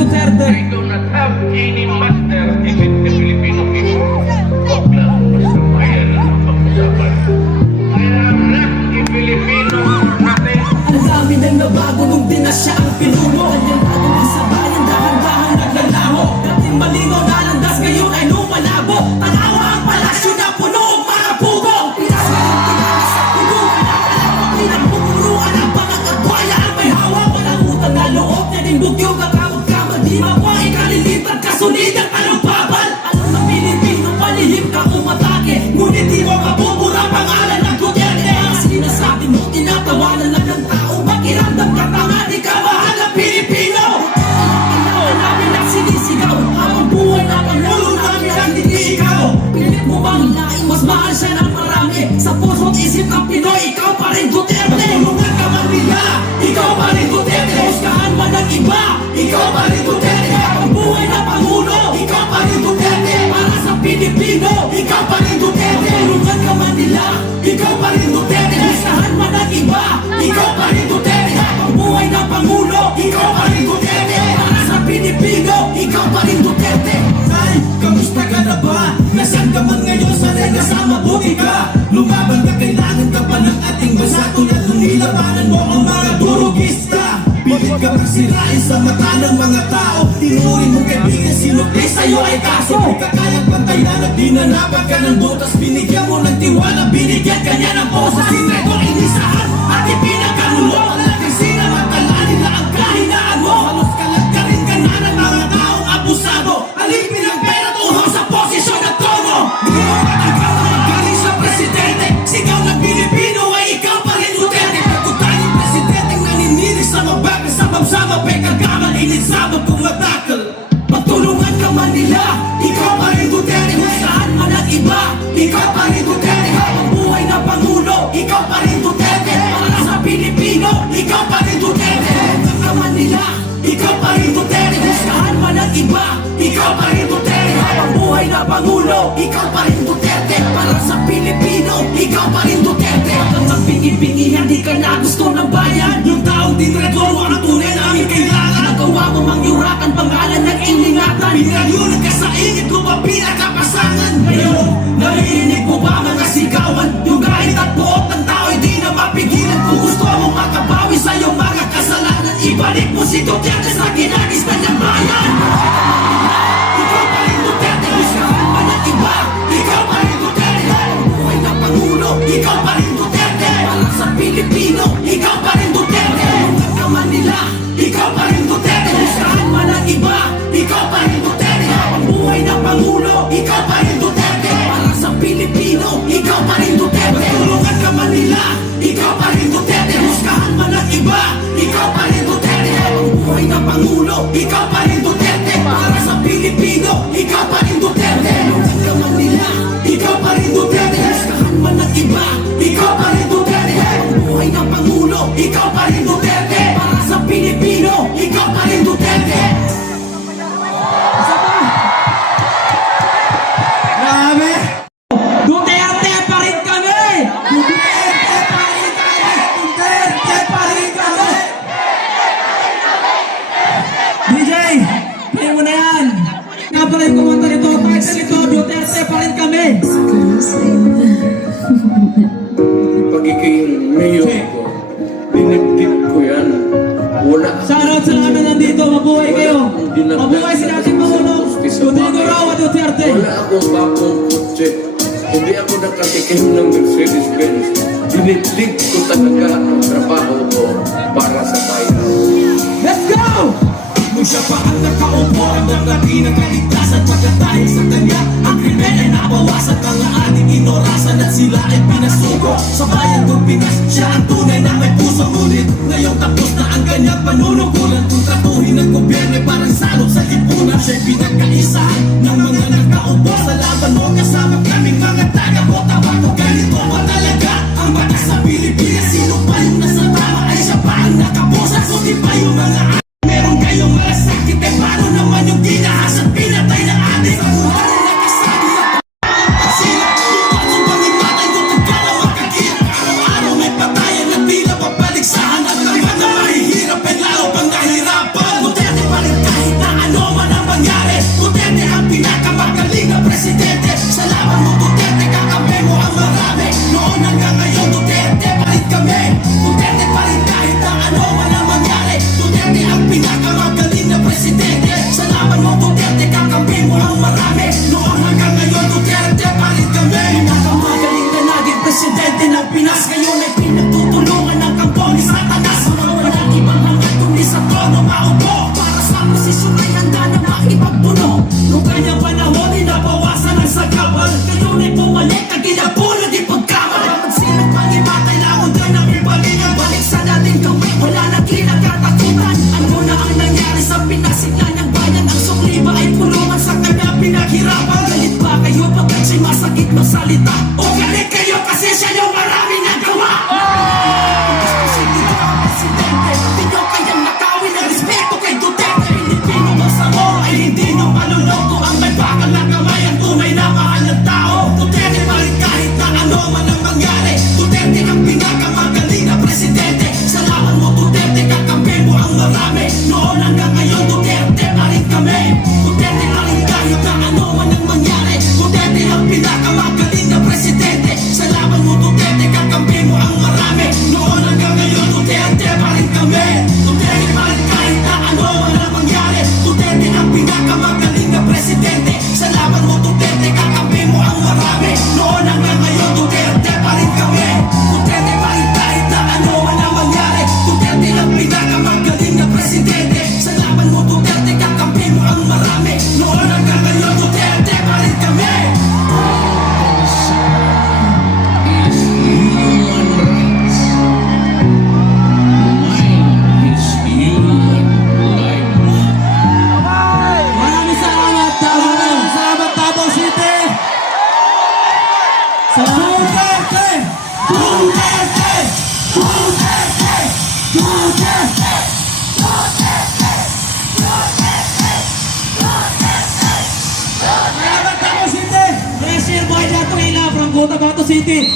Duterte. I do not have any master against the Filipino people. Huwag lang basta bayan ang pag-usapan. I am not a Filipino for nothing. Ang dami nang nabago nung di na siya ang pinuno. Kanyang bagong sa bayan, dahan-dahan naglalaho. Dating malinaw na landas, ngayon ay lumalabo. Tanawa ang palasyo na puno ang mga pugo. Ang Pinas ngayon tinala sa kulungan na kalapang pinagpupuruan ang pangagagwaya ang may hawak. Walang utang na loob niya din bugyo kakamag-kamag. Di mabuhay kalilipat, kasunod ang talumpapal. Alam ng Pilipino, palihim ka umatake. Ngunit di mo mabubura pangalan ng Duterte. Ang sinasabi mo, tinatawanan lang ng tao. Makiramdam ka pa nga, di ka mahal ng Pilipino. Kailangan namin ang sinisigaw. Habang buhay na pangulo namin ang dinisigaw. Pilit mo bang hilain, mas mahal siya ng marami. Sa puso't isip ng Pinoy, ikaw pa rin Duterte. Tulungan ka man nila, ikaw pa rin Duterte. Huskahan man ng iba, ikaw pa rin Duterte. Habang buhay na pangulo, ikaw pa rin Duterte. Para sa Pilipino, ikaw pa rin Duterte. Tulungan ka man nila, ikaw pa rin Duterte. Huskahan man ng iba, ikaw pa rin Duterte. Habang buhay na pangulo, ikaw pa rin Duterte. Para sa Pilipino, ikaw pa rin Duterte. Ay, kamusta ka na ba? Nasaan ka man ngayon? Sana'y nasa mabuti ka. Lumaban ka, kailangan ka pa ng ating bansa. Tulad nung nilabanan mo ang mga durugista. Pilit ka magsirain sa mata ng mga tao. Tinurin mong kaibigan, sinukli sa'yo ay kaso. Di ka kayang pantayan at dinanapan ka ng botas. Binigyan mo ng tiwala, binigyan ka niya ng posa. Sinrego inisahan at ipinagkanulo. Talagang sinamantala nila ang kahinaan mo. Halos kalat ka rin ka na ng mga taong abusado. Alipin ang pera tuhong sa posisyon at tono. Di mo matangkang ang galing sa presidente. Sigaw ng Pilipino ay ikaw pa rin Duterte. Kung tayong presidenteng naninilig sa mabakal sa pamsama, pekagaman, ininsabot kung matakal. Pagtulungan ka man nila, ikaw pa rin Duterte. Husahan man ang iba, ikaw pa rin Duterte. Habang buhay na pangulo, ikaw pa rin Duterte. Para sa Pilipino, ikaw pa rin Duterte. Tulungan ka man nila, ikaw pa rin Duterte. Husahan man ang iba, ikaw pa rin Duterte. Habang buhay na pangulo, ikaw pa rin Duterte. Para sa Pilipino, ikaw pa rin Duterte. Ang magpingi-pingi, hindi ka na gusto ng bayan. Yung taong dinredoro ang tunay namin kailangan. Nagawa mo mangyurakan pangalan ng iningatan. Pinalyunan ka sa ingit ko pa pinakapasangan. Ngayon, narinig mo ba mga sigawan? Yung kahit at buot ng tao'y di na mapigilan. Kung gusto mong makabawi sa iyong mga kasalanan, ibalik mo si Duterte sa kinagista niyang bayan. Ikaw pa rin Duterte. Huskahan man ang iba, ikaw pa rin Duterte. Habang buhay na pangulo, ikaw pa rin Duterte. Para sa Pilipino, ikaw pa rin Duterte. Tulungan ka man nila, ikaw pa rin Duterte. Huskahan man ang iba, ikaw pa rin Duterte. Habang buhay na pangulo, ikaw pa rin Duterte. Para sa Pilipino, ikaw pa rin Duterte. Tulungan ka man nila, ikaw pa rin Duterte. Huskahan man ang iba, ikaw pa rin Duterte. Habang buhay na pangulo, ikaw pa rin Duterte. Para sa Pilipino, ikaw pa rin Duterte. Tulungan ka man nila, ikaw pa rin Duterte. Huskahan man ang iba, ikaw pa rin Duterte. Habang buhay na pangulo, ikaw pa rin Duterte. Para sa Pilipino, ikaw pa rin Duterte. Grabe! Duterte pa rin kami! Duterte pa rin kami! Duterte pa rin kami! DJ, play mo na yan! Nga pala yung kumanta nito, title nito, Duterte pa rin kami! Pagiging mayor ko, dinagdip ko yan. Wala. Shoutout sa lahat na nandito, mabuhay kayo! Mabuhay si dating Pangulong Rodrigo Roa Duterte! Wala akong bagong kotse. Hindi ako nakatikim ng Mercedes-Benz. Dinitlig ko talaga ang trabaho ko para sa bayan. Let's go! Kung siya pa ang nakaupo, ang mga pinakaligtasan. Pagkat dahil sa kanya, ang krimen ay nabawasan. Mga ating inorasan at sila ay pinasuko. Sa bayan kong Pinas, siya ang tunay na may puso. Ngunit ngayong tapos na ang kanyang panunungkulan. Kung tratuhin ng gobyerno ay parang salot sa lipunan. Siya'y pinagkaisahan ng mga nakaupo. Sa laban mo kasama kaming mga taga-bota. Bakit ganito ba talaga ang batas sa Pilipinas? Sino pa yung nasa tama ay siya pa ang nakabosa. So di pa yung mga meron kayong malasakit. Eh paano naman yung ginahas at pinatay na atin? Sa mula na nakasabi at sila lupa kung pangimatay kung pagkala makakira. Araw-araw may patayan na tila papaligsahan. At ang mga mahihirap ay lalo pang nahirapan. Duterte pa rin kahit na salita o galit kayo kasi siya yung marami nagawa. Presidente, di nyo kayang nakawin ang respeto kay Duterte. Pilipino masamo ay hindi nyo maluloko. Ang may bakal na kamay ang tunay na mahal ng tao. Duterte pa rin kahit na ano man ang mangyari. Duterte ang pinakamagaling na presidente. Salamat mo Duterte, kakampi mo ang marami. Noon hanggang ngayon Duterte pa rin kami. Duterte pa rin kahit na ano man ang mangyari. Duterte ang pinakamagaling na presidente. Salamat mo Duterte, kakampi mo ang marami. Noon hanggang ngayon Duterte pa rin kami. Duterte pa rin kahit na ano man ang mangyari. Duterte ang pinakamagaling na presidente. Salamat mo Duterte, kakampi mo ang marami. Noon hanggang ngayon Duterte pa rin kami. Duterte pa rin kahit na ano man ang mangyari. Duterte ang pinakamagaling na presidente. Salamat mo Duterte, kakampi mo ang marami. Noon hanggang ngayon Duterte pa rin kami. Is human rights. Mine is human life. Maraming salamat, Davao City! Duterte! Duterte! Duterte! Duterte! Salamat, Davao City! Pressure Boy Dato Ila from Cotabato City.